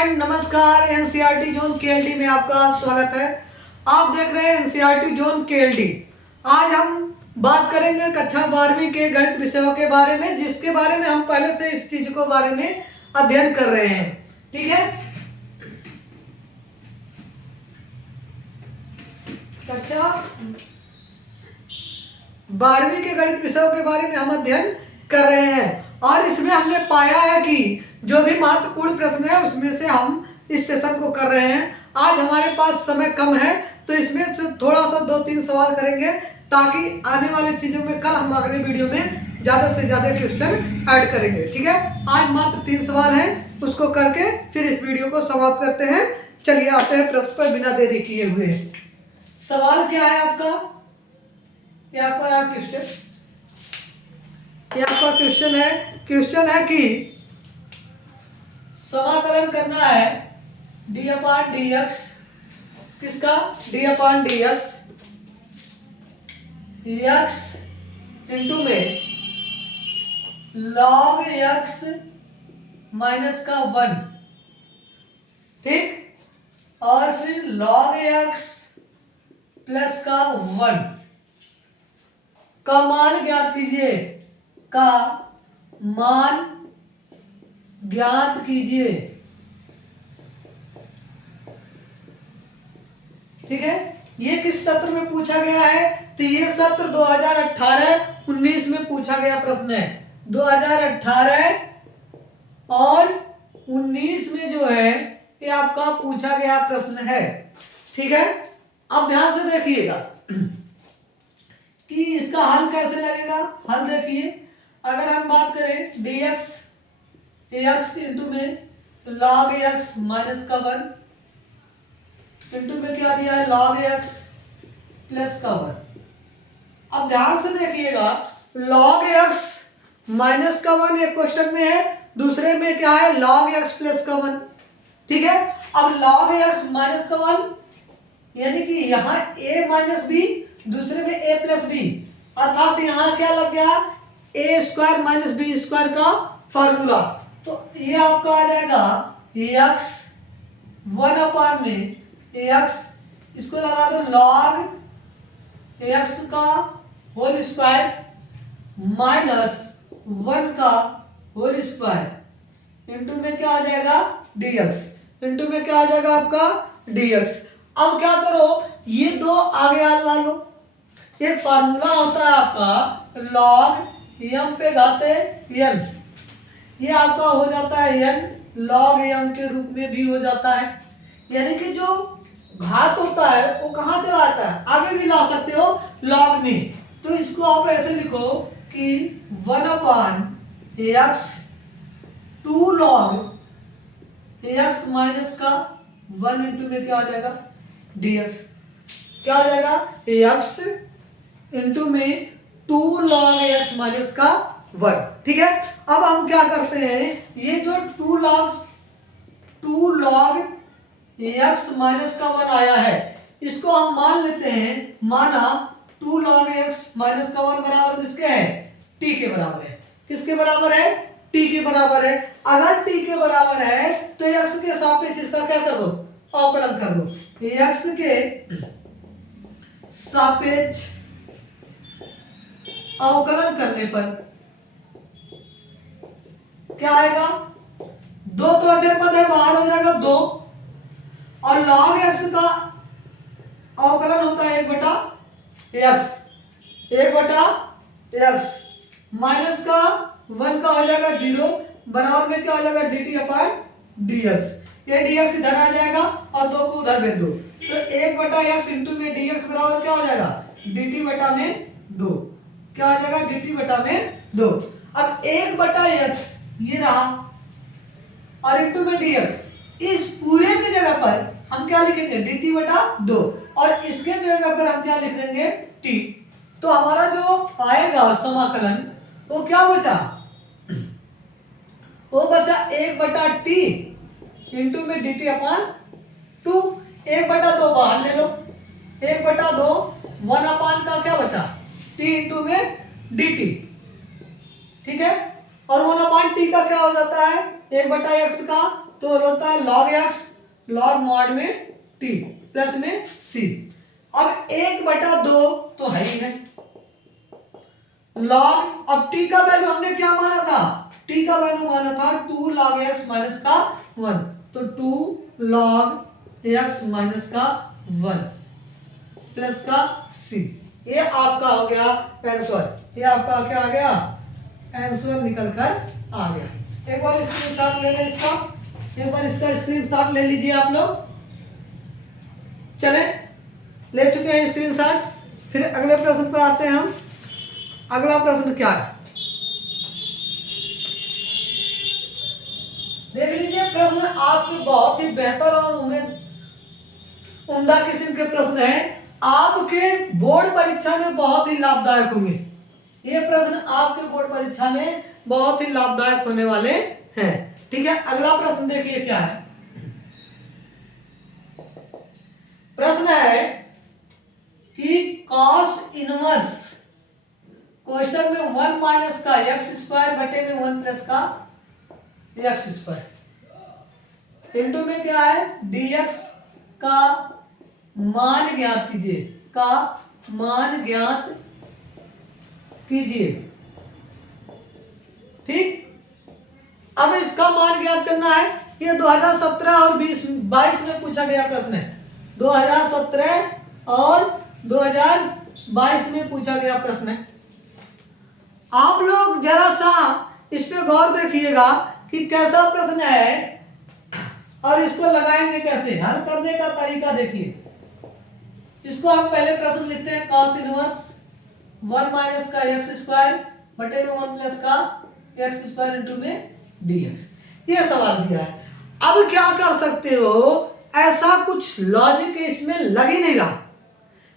Friend, नमस्कार। NCERT zone KLD में आपका स्वागत है। आप देख रहे हैं एनसीईआरटी जोन केएलडी। आज हम बात करेंगे कक्षा 12वीं के गणित विषयों के बारे में, जिसके बारे में हम पहले से इस चीज को बारे में अध्ययन कर रहे हैं। ठीक है, कक्षा 12वीं के गणित विषयों के बारे में हम अध्ययन कर रहे हैं और इसमें हमने पाया है कि जो भी महत्वपूर्ण प्रश्न है उसमें से हम इस सेशन को कर रहे हैं। आज हमारे पास समय कम है तो इसमें थोड़ा सा 2-3 सवाल करेंगे ताकि आने वाली चीजों में कल हम अगले वीडियो में ज्यादा से ज्यादा क्वेश्चन ऐड करेंगे। ठीक है, आज मात्र 3 सवाल हैं, उसको करके फिर इस वीडियो को समाप्त करते हैं। चलिए आते हैं प्रश्न पर बिना देरी किए हुए। सवाल क्या है आपका? यहाँ पर आप क्वेश्चन है कि समाकलन करना है डी अपान डी एक्स। किसका? D upon D x into में लॉग एक्स माइनस का 1, ठीक, और फिर लॉग एक्स प्लस का 1 का मान ज्ञात कीजिए। का मान ज्ञात कीजिए। ठीक है, ये किस सत्र में पूछा गया है? तो ये सत्र 2018-19 में पूछा गया प्रश्न है। 2018 और 19 में जो है ये आपका पूछा गया प्रश्न है। ठीक है, अब ध्यान से देखिएगा कि इसका हल कैसे लगेगा। हल देखिए, अगर हम बात करें dx एक्स इंटू में log x माइनस का 1 इंटू में क्या दिया है? log x प्लस का 1। अब ध्यान से देखिएगा, log x माइनस का 1 एक क्वेश्चन में है, दूसरे में क्या है? log x प्लस का 1। ठीक है, अब log x माइनस का 1 यानी कि यहाँ a माइनस बी, दूसरे में a प्लस बी, अर्थात यहाँ क्या लग गया? ए स्क्वायर माइनस बी स्क्वायर का फॉर्मूला। तो ये आपका आ जाएगा एक्स 1 अपान में एक्स, इसको लगा दो लॉग एक्स का होल स्क्वायर माइनस 1 का होल स्क्वायर इंटू में क्या आ जाएगा? डीएक्स। इंटू में क्या आ जाएगा आपका? डीएक्स। अब क्या करो, ये दो आगे ला लो। एक फार्मूला होता है आपका लॉग एम पे घाते एन, ये आपका हो जाता है एन लॉग एम के रूप में भी हो जाता है। यानी कि जो घात होता है वो कहाँ चला आता है? आगे भी ला सकते हो लॉग में। तो इसको आप ऐसे लिखो कि 1 अपान एक्स 2 लॉग एक्स माइनस का 1 इंटू में क्या आ जाएगा? डीएक्स। क्या आ जाएगा? एक्स इंटू में 2 लॉग एक्स माइनस का 1। ठीक है, अब हम क्या करते हैं, ये जो 2 लॉग एक्स माइनस का 1 आया है, इसको हम मान लेते हैं, माना 2 लॉग एक्स माइनस का 1 बराबर किसके है? टी के बराबर है। किसके बराबर है? टी के बराबर है। अगर टी के बराबर है तो एक्स के सापेक्ष इसका क्या कर दो? अवकलन कर दो। एक्स के सापेक्ष अवकलन करने पर क्या आएगा? 2 तो अचर पद है, बाहर हो जाएगा 2, और log x का अवकलन होता है 1/x माइनस का 1 का हो जाएगा 0, बराबर में क्या हो जाएगा? dt अपान dx। ये dx इधर आ जाएगा और 2 को उधर भेज दो, तो 1/x इंटू में dx बराबर क्या हो जाएगा? dt बटा में 2। क्या आ जाएगा? dt बटा में 2। अब 1/x ये रहा और इंटू में dx, इस पूरे की जगह पर हम क्या लिखेंगे? dt बटा 2, और इसके जगह पर हम क्या लिख देंगे? t। तो हमारा जो आएगा समाकलन वो क्या बचा? वो बचा 1/t इंटू में dt अपान 2। 1/2 बाहर ले लो, 1/2 1 अपान का क्या बचा? t इंटू में dt। ठीक है, और 1/t का क्या हो जाता है? 1/x का तो होता है log x log mod में t प्लस में c। अब 1/2 तो है ही है log। अब t का वैल्यू हमने क्या माना था, t का वैल्यू माना था 2 log x माइनस का 1, तो 2 log x माइनस का 1 प्लस का c। ये आपका हो गया आंसर, ये आपका क्या आ गया आंसर निकल कर आ गया। एक बार स्क्रीनशॉट ले लें इसका, एक बार इसका स्क्रीनशॉट ले लीजिए आप लोग। चले ले चुके हैं स्क्रीनशॉट। फिर अगले प्रश्न पे आते हैं हम। अगला प्रश्न क्या है देख लीजिए। प्रश्न आपके बहुत ही बेहतर और उम्दा किस्म के प्रश्न हैं, आपके बोर्ड परीक्षा में बहुत ही लाभदायक होंगे। ये प्रश्न आपके बोर्ड परीक्षा में बहुत ही लाभदायक होने वाले हैं। ठीक है, अगला प्रश्न देखिए क्या है। प्रश्न है कि cos इनवर्स क्वेश्चन में 1 माइनस का एक्स स्क्वायर बटे में 1 प्लस का एक्स स्क्वायर इंटू में क्या है dx का मान ज्ञात कीजिए, का मान ज्ञात कीजिए। ठीक, अब इसका मान ज्ञात करना है। ये 2017 और 22 में पूछा गया प्रश्न है। 2017 और 2022 में पूछा गया प्रश्न है। आप लोग जरा सा इस पे गौर देखिएगा कि कैसा प्रश्न है और इसको लगाएंगे कैसे, हल करने का तरीका देखिए। इसको हम पहले प्रश्न लिखते हैं cos इनवर्स 1 माइनस का एक्स स्क्वायर बटे में 1 प्लस का एक्स स्क्वायर इंटू में dx। ये सवाल दिया है। अब क्या कर सकते हो, ऐसा कुछ लॉजिक इसमें लग ही नहीं रहा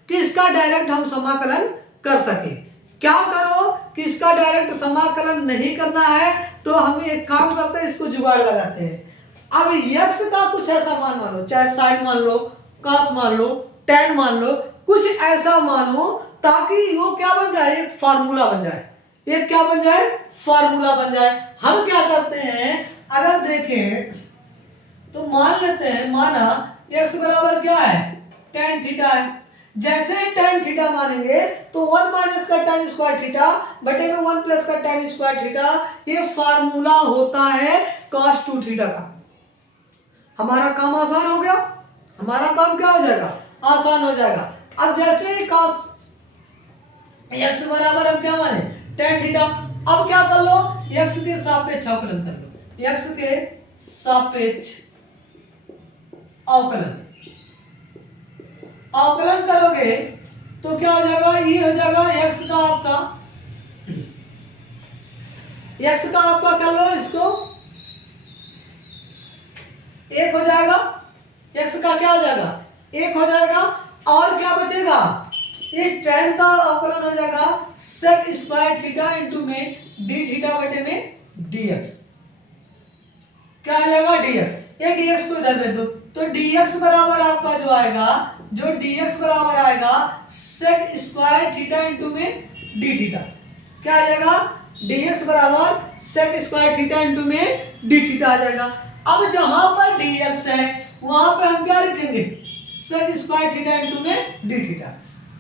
कि इसका डायरेक्ट हम समाकलन कर सके। क्या करो कि इसका डायरेक्ट समाकलन नहीं करना है तो हम एक काम करते हैं, इसको जुगाड़ लगाते हैं। अब x का कुछ ऐसा मान लो, चाहे साइन मान लो, cos मान लो, tan मान लो, कुछ ऐसा मानो ताकि वो क्या बन जाए, एक फार्मूला बन जाए। एक क्या बन जाए, फार्मूला बन जाए। हम क्या करते हैं, अगर देखें तो मान लेते हैं, माना x बराबर क्या है tan थीटा है। जैसे ही tan थीटा मानेंगे तो 1 माइनस का tan स्क्वायर थीटा बटे में 1 प्लस का tan स्क्वायर थीटा, ये फार्मूला होता है cos 2 थीटा का। हमारा काम आसान हो गया, हमारा काम क्या हो जाएगा, आसान हो जाएगा। अब जैसे ही cos x बराबर हम क्या माने tan थीटा, अब क्या कर लो, x के सापेक्ष अवकलन कर लो, x के सापेक्ष अवकलन अवकलन करोगे तो क्या हो जाएगा, ये हो जाएगा x का आपका, x का आपका क्या लो इसको 1 हो जाएगा, x का क्या हो जाएगा 1 हो जाएगा। और क्या बचेगा, ये tan का अवकलन हो जाएगा sec स्क्वायर थीटा इंटू में d थीटा बटे में dx। क्या आ जाएगा dx, ये dx को इधर भेज दो तो dx बराबर आपका जो आएगा, जो dx बराबर आएगा sec स्क्वायर थीटा इंटू में d थीटा। क्या आ जाएगा, dx बराबर sec स्क्वायर थीटा इंटू में d थीटा आ जाएगा। अब जहां पर dx है वहां पे हम क्या लिखेंगे, sec स्क्वायर थीटा इंटू में d थीटा।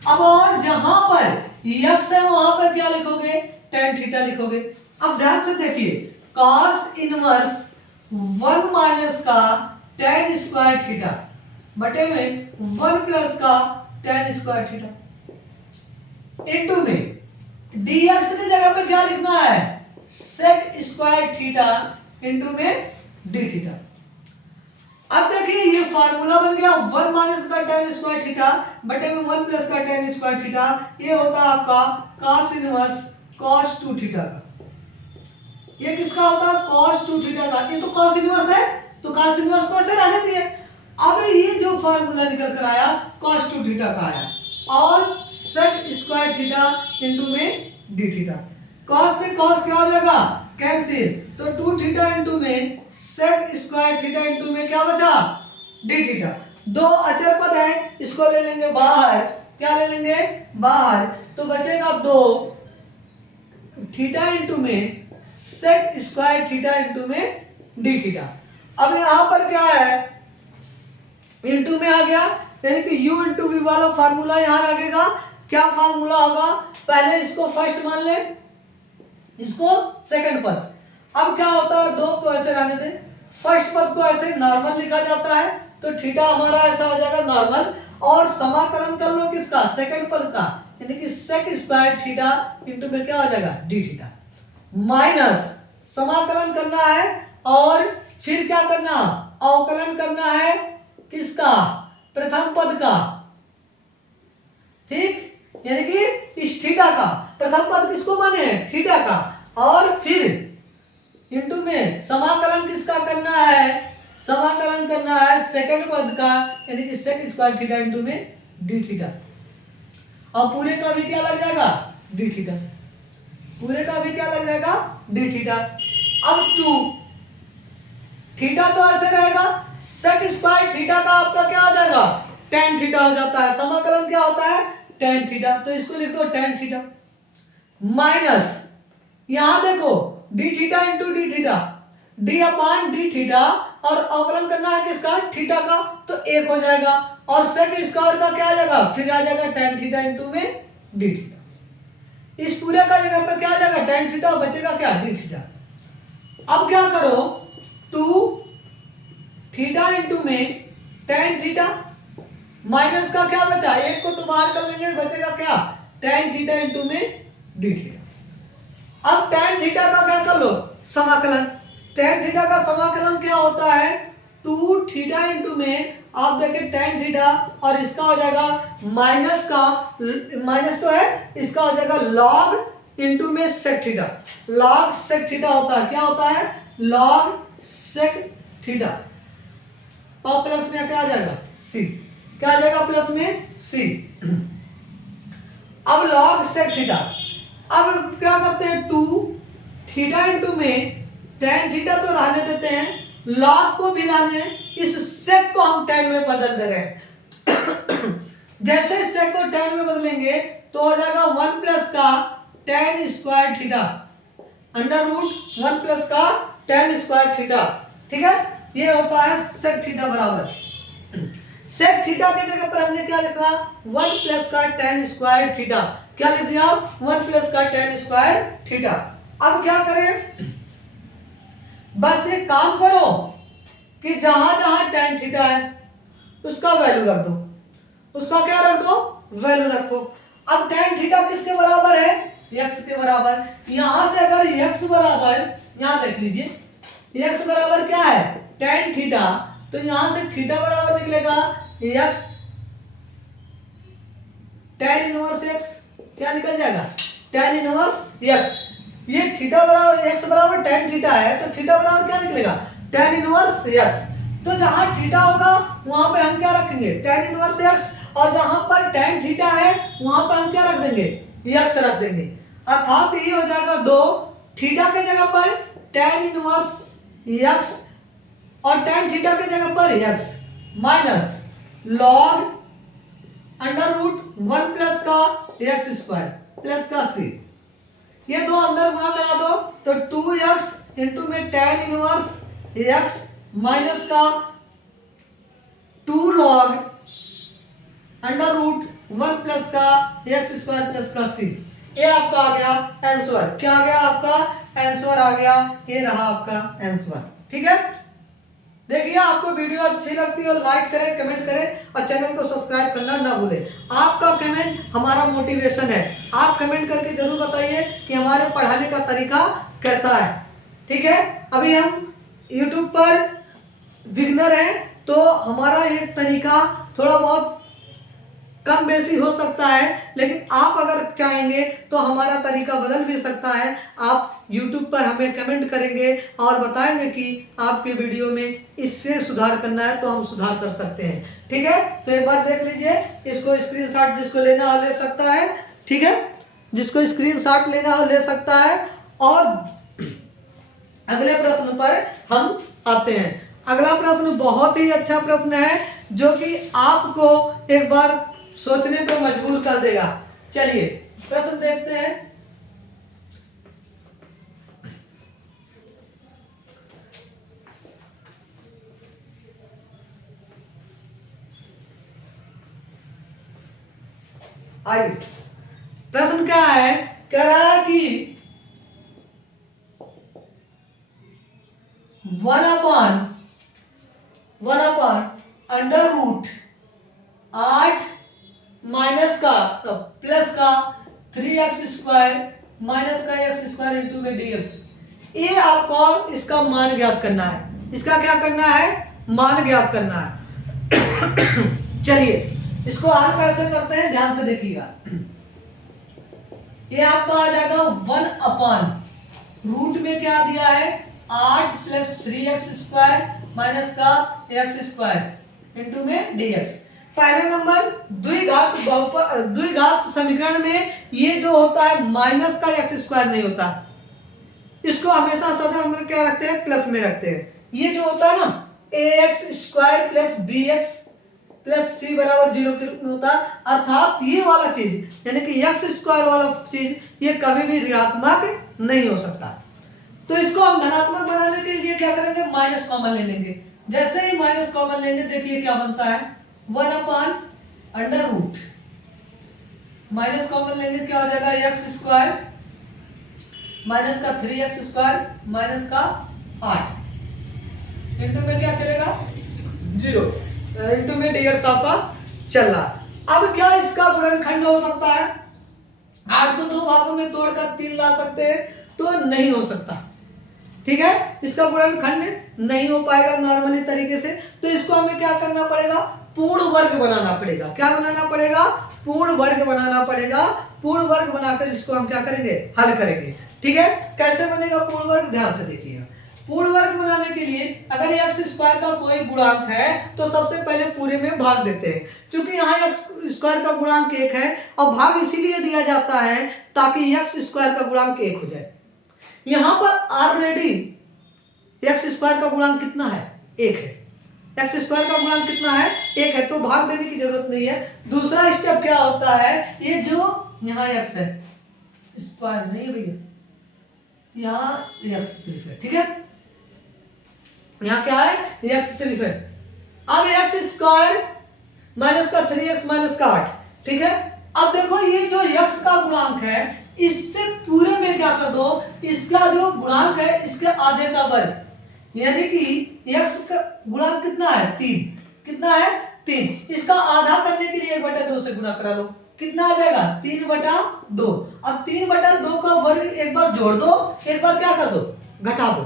अब और जहां पर x है वहां पर क्या लिखोगे, tan थीटा लिखोगे। अब ध्यान से देखिए, cos इनवर्स 1 माइनस का tan स्क्वायर थीटा बटे में 1 प्लस का tan स्क्वायर थीटा इंटू में dx की जगह पे क्या लिखना है, sec स्क्वायर थीटा इंटू में d थीटा। अब देखिए ये फार्मूला बन गया 1 माइनस का tan स्क्वायर थीटा बटे में 1 प्लस का tan स्क्वायर थीटा। ये होता है आपका cos इनवर्स cos 2 थीटा का। ये किसका होता है, cos 2 थीटा का। ये तो cos इनवर्स है तो cos इनवर्स को ऐसे रहने दिए। अब ये जो फार्मूला निकल कर आया cos 2 थीटा का आया और sec स्क्वायर थीटा इंटू में d थीटा। cos से cos क्या हो जाएगा, कैंसिल, तो 2 थीटा इंटू में sec स्क्वायर थीटा इंटू में क्या बचा, d थीटा। दो अचर पद है, इसको ले लेंगे बाहर, क्या ले लेंगे बाहर, तो बचेगा 2 थीटा इंटू में sec स्क्वायर थीटा इंटू में d थीटा। अब यहाँ पर क्या है, इंटू में आ गया, यानी कि u इंटू वी वाला फार्मूला यहाँ लगेगा। क्या फार्मूला होगा, पहले इसको फर्स्ट मान ले, इसको सेकंड पद। अब क्या होता है, दो को ऐसे रहने दे, फर्स्ट पद को ऐसे नॉर्मल लिखा जाता है, तो थीटा हमारा ऐसा हो जाएगा नॉर्मल, और समाकलन कर लो किसका, सेकंड पद का, यानी कि सेक स्क्वायर थीटा इंटू में क्या हो जाएगा डी थीटा, माइनस समाकलन करना है और फिर क्या करना, अवकलन करना है किसका, प्रथम पद का, ठीक, यानी कि इस थीटा का, प्रथम पद किसको माने हैं, थीटा का, और फिर इंटू में समाकलन किसका करना है, समाकलन करना है सेकंड पद का, यानी कि सेक स्क्वायर थीटा इंटू में डी थीटा, और पूरे का भी क्या लग जाएगा डी थीटा, पूरे का भी क्या लग जाएगा डी थीटा। अब टू थीटा तो ऐसे रहेगा, सेक स्क्वायर थीटा का आपका क्या हो जाएगा टेन थीटा हो जाता है, समाकलन क्या होता है टेन थीटा, तो इसको लिख दो टेन थीटा, माइनस यहां देखो d theta into d theta, d upon d theta, और अवकलन करना है किसका थीटा का, तो एक हो जाएगा, और सेक स्क्वायर का क्या आ जाएगा, फिर आ जाएगा टेन थीटा इंटू में डी थीटा, इस पूरे का जगह पे क्या आ जाएगा टेन थीटा, बचेगा क्या डी थीटा। अब क्या करो, टू थीटा इंटू में टेन थीटा, माइनस का क्या बचा, एक को तो बाहर कर लेंगे, बचेगा क्या टेन थीटा इंटू में डी थीटा। अब टेन थीटा का क्या कर लो समाकलन, टेन थीटा का समाकलन क्या होता है, टू थीटा इंटू में आप देखें टेन थीटा, और इसका हो जाएगा माइनस का, माइनस तो है, इसका हो जाएगा लॉग इंटू में sec theta, log sec theta होता है, क्या होता है लॉग सेक थीटा, और प्लस में क्या आ जाएगा सी, क्या आ जाएगा प्लस में सी। अब लॉग सेक थीटा, अब क्या करते हैं, टू थीटा इंटू में टेन थीटा तो रहने देते हैं, लॉग को भी रहने, इस सेक को हम टेन में बदल दे रहे हैं। जैसे सेक को टेन में बदलेंगे तो हो जाएगा वन प्लस का tan square theta, under root one plus का टेन स्क्वायर थीटा, ठीक है, ये होता है सेक थीटा बराबर, सेक थीटा की जगह पर हमने क्या लिखा, वन प्लस का टेन स्क्वायर थीटा, क्या लिख दिया वन प्लस का टेन स्क्वायर थीटा। अब क्या करें, बस एक काम करो कि जहां जहां टेन थीटा है उसका वैल्यू रख दो, उसका क्या रख दो वैल्यू रखो। अब टेन थीटा किसके बराबर है, एक्स के बराबर, यहां से अगर एक्स बराबर, यहां देख लीजिए एक्स बराबर क्या है टेन थीटा, तो यहां से थीटा बराबर निकलेगा एक्स टेन इनवर्स एक्स, क्या निकल जाएगा टेन इनवर्स एक्स, ये थीटा बराबर एक्स बराबर टेन थीटा है, तो थीटा बराबर क्या निकलेगा टेन इनवर्स एक्स, तो जहां थीटा होगा वहां पे हम क्या रखेंगे टेन इनवर्स एक्स, और जहां पर टेन थीटा है वहां पर हम क्या रख देंगे एक्स रख देंगे, अर्थात ये हो जाएगा दो थीटा के जगह पर टेन इनवर्स एक्स और टेन थीटा के जगह पर x, minus log under root one plus का एक्स स्क्वायर प्लस का सी, ये दो अंदर गुणा करा दो तो टू एक्स इंटू में टेन इनवर्स एक्स माइनस का two log under root one plus का एक्स स्क्वायर प्लस का सी, ये आपका आ गया आंसर, क्या आ गया आपका आंसर आ गया, ये रहा आपका आंसर, ठीक है। देखिए आपको वीडियो अच्छी लगती है लाइक करें, कमेंट करें और चैनल को सब्सक्राइब करना ना भूलें। आपका कमेंट हमारा मोटिवेशन है, आप कमेंट करके जरूर बताइए कि हमारे पढ़ाने का तरीका कैसा है, ठीक है। अभी हम YouTube पर बिगिनर हैं तो हमारा ये तरीका थोड़ा बहुत कम बेसी हो सकता है, लेकिन आप अगर चाहेंगे तो हमारा तरीका बदल भी सकता है। आप YouTube पर हमें कमेंट करेंगे और बताएंगे कि आपके वीडियो में इससे सुधार करना है तो हम सुधार कर सकते हैं, ठीक है। तो एक बार देख लीजिए, इसको स्क्रीनशॉट जिसको लेना हो ले सकता है, ठीक है, जिसको स्क्रीनशॉट लेना हो ले सकता है। और अगले प्रश्न पर हम आते हैं। अगला प्रश्न बहुत ही अच्छा प्रश्न है जो कि आपको एक बार सोचने पर मजबूर कर देगा। चलिए प्रश्न देखते हैं। आइए प्रश्न क्या है, कह रहा है कि 1/√8 माइनस का प्लस का 3x² माइनस का x² इंटू में dx। ये आपको इसका मान ज्ञात करना है। इसका क्या करना है, मान ज्ञात करना है। चलिए इसको हल कैसे करते हैं ध्यान से देखिएगा। ये आपका आ जाएगा 1/रूट में क्या दिया है 8 प्लस 3x² माइनस का x² इंटू में dx। पहले नंबर द्विघात समीकरण में ये जो होता है माइनस का x² नहीं होता, इसको हमेशा सदा हम क्या रखते हैं, प्लस में रखते हैं। ये जो होता है ना ax² plus bx plus c बराबर 0 के रूप में होता है, अर्थात ये वाला चीज यानी कि x² वाला चीज ये कभी भी ऋणात्मक नहीं हो सकता। तो इसको हम धनात्मक बनाने के लिए क्या करेंगे, माइनस कॉमन ले लेंगे। जैसे ही माइनस कॉमन लेंगे देखिए क्या बनता है 1/√। माइनस कॉमन लेंगे क्या हो जाएगा x² माइनस का 3x² माइनस का 8 इंटू में क्या चलेगा 0 इंटू में dx आपका चल रहा है। अब क्या इसका गुणनखंड हो सकता है, 8 तो 2 भागों में तोड़कर 3 ला सकते हैं, तो नहीं हो सकता। ठीक है, इसका गुणनखंड नहीं हो पाएगा नॉर्मली तरीके से। तो इसको हमें क्या करना पड़ेगा, पूर्ण वर्ग बनाना पड़ेगा। क्या बनाना पड़ेगा, पूर्ण वर्ग बनाना पड़ेगा। पूर्ण वर्ग बनाकर इसको हम क्या करेंगे, हल करेंगे। ठीक है, कैसे बनेगा पूर्ण वर्ग, ध्यान से देखिएगा। पूर्ण वर्ग बनाने के लिए अगर x² का कोई गुणांक है तो सबसे पहले पूरे में भाग देते हैं। क्योंकि यहाँ x² का गुणांक 1 है और भाग इसीलिए दिया जाता है ताकि x² का गुणांक 1 हो जाए। यहाँ पर ऑलरेडी x² का गुणांक कितना है, 1 है। x² का गुणांक कितना है, 1 है, तो भाग देने की जरूरत नहीं है। दूसरा स्टेप क्या होता है, ये जो यहाँ x है स्क्वायर नहीं है भैया, यहाँ x सिर्फ है। ठीक है, यहाँ क्या है, x सिर्फ है। अब x² माइनस का 3x माइनस का 8। ठीक है, अब देखो ये जो x का गुणांक है इससे पूरे में क्या कर दो, इसका जो गुणांक है इसके आधे का वर्ग, यानी कि x का गुणांक कितना है 3, कितना है 3, इसका आधा करने के लिए 1/2 से गुणा करा लो, कितना आ जाएगा 3/2। अब 3/2 का वर्ग एक बार जोड़ दो, एक बार क्या कर दो, घटा दो।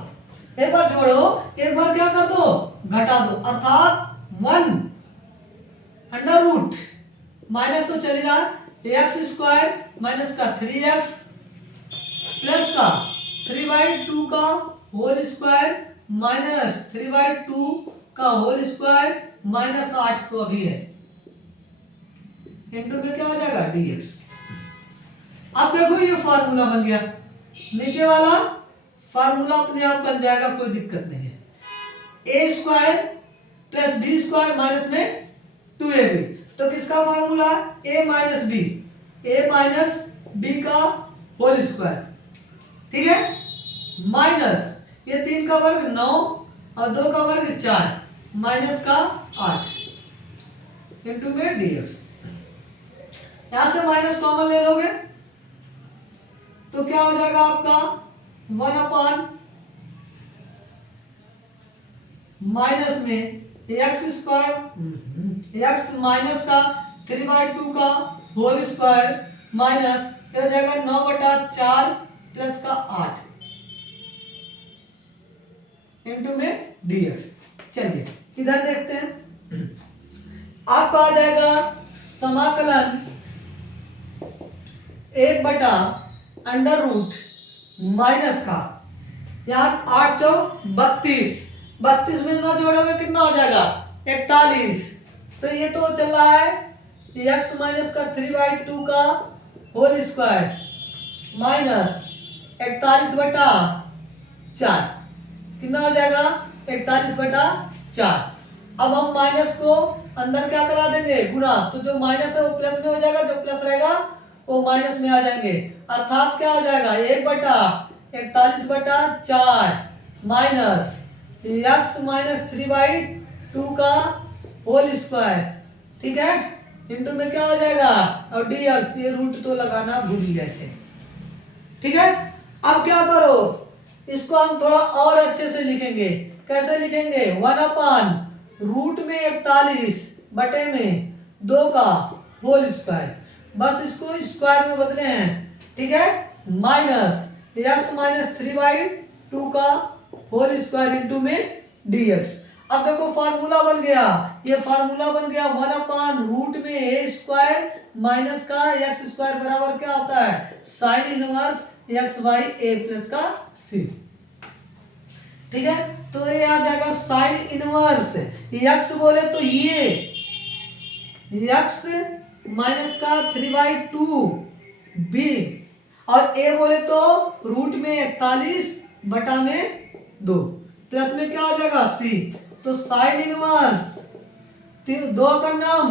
एक बार जोड़ो, एक बार क्या कर दो, घटा दो, अर्थात 1/रूट माइनस तो चलेगा x² माइनस का 3x प्लस का 3/2 का होल स्क्वायर माइनस 3/2 का होल स्क्वायर माइनस 8 तो अभी है, इंटू में क्या हो जाएगा dx। अब देखो ये फार्मूला बन गया, नीचे वाला फार्मूला अपने आप बन जाएगा, कोई दिक्कत नहीं है। a² प्लस b² माइनस में 2ab, तो किसका फार्मूला, a माइनस b का होल स्क्वायर। ठीक है, माइनस ये 3 का वर्ग 9 और 2 का वर्ग 4 माइनस का 8 इंटू में dx। यहां से माइनस कॉमन ले लोगे तो क्या हो जाएगा आपका 1/, माइनस में x² x माइनस का 3/2 का होल स्क्वायर माइनस क्या हो जाएगा 9/4 प्लस का 8 इंटू में dx। चलिए इधर देखते हैं, आपका आ जाएगा समाकलन 1/√, माइनस का यहाँ 8 चौक 32, 32 में ना जोड़ोगे कितना हो जाएगा 41। तो ये तो चल रहा है x माइनस का 3/2 का होल स्क्वायर माइनस 41/4 कितना हो जाएगा 41/4। अब हम माइनस को अंदर क्या करा देंगे, गुणा, तो जो माइनस है वो प्लस में हो जाएगा, जो प्लस रहेगा वो माइनस में आ जाएंगे, अर्थात क्या हो जाएगा 1/41/4 माइनस x माइनस 3/2 का होल स्क्वायर। ठीक है, इंटू में क्या हो जाएगा, और डी एक्स, ये रूट तो लगाना भूल ही गए थे। ठीक है, अब क्या करो, इसको हम थोड़ा और अच्छे से लिखेंगे। कैसे लिखेंगे, 1/√41 बटे में 2 का होल स्क्वायर, बस इसको स्क्वायर में बदले हैं। ठीक है, माइनस एक्स माइनस 3/2 का होल स्क्वायर इंटू में dx। अब देखो फार्मूला बन गया, ये फार्मूला बन गया 1/रूट में ए स्क्वायर माइनस का एक्स स्क्वायर बराबर क्या होता है, sine inverse x by A plus का सी। ठीक है, तो ये आ जाएगा साइन इनवर्स, एक्स बोले तो ये एक्स माइनस का 3/2 बी, और ए बोले तो रूट में 41 बटा में 2, प्लस में क्या हो जाएगा सी। तो साइन इनवर्स 2 का नाम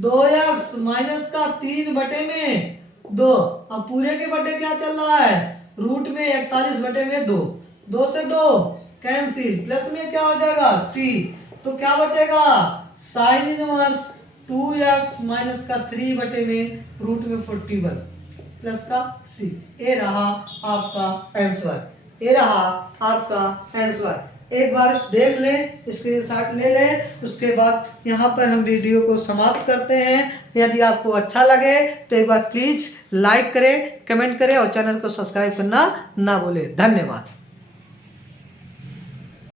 2x माइनस का 3 बटे में 2, अब पूरे के बटे क्या चल रहा है, रूट में 41 बटे में 2, 2 से 2 कैंसिल, प्लस में क्या हो जाएगा सी। तो क्या बचेगा, साइन इनवर्स 2x माइनस का 3 बटे में रूट में 41 प्लस का सी। ये रहा आपका आंसर, ये रहा आपका आंसर। एक बार देख लें, स्क्रीनशॉट ले लें, उसके बाद यहाँ पर हम वीडियो को समाप्त करते हैं। यदि आपको अच्छा लगे तो एक बार प्लीज़ लाइक करें, कमेंट करें और चैनल को सब्सक्राइब करना ना भूलें। धन्यवाद।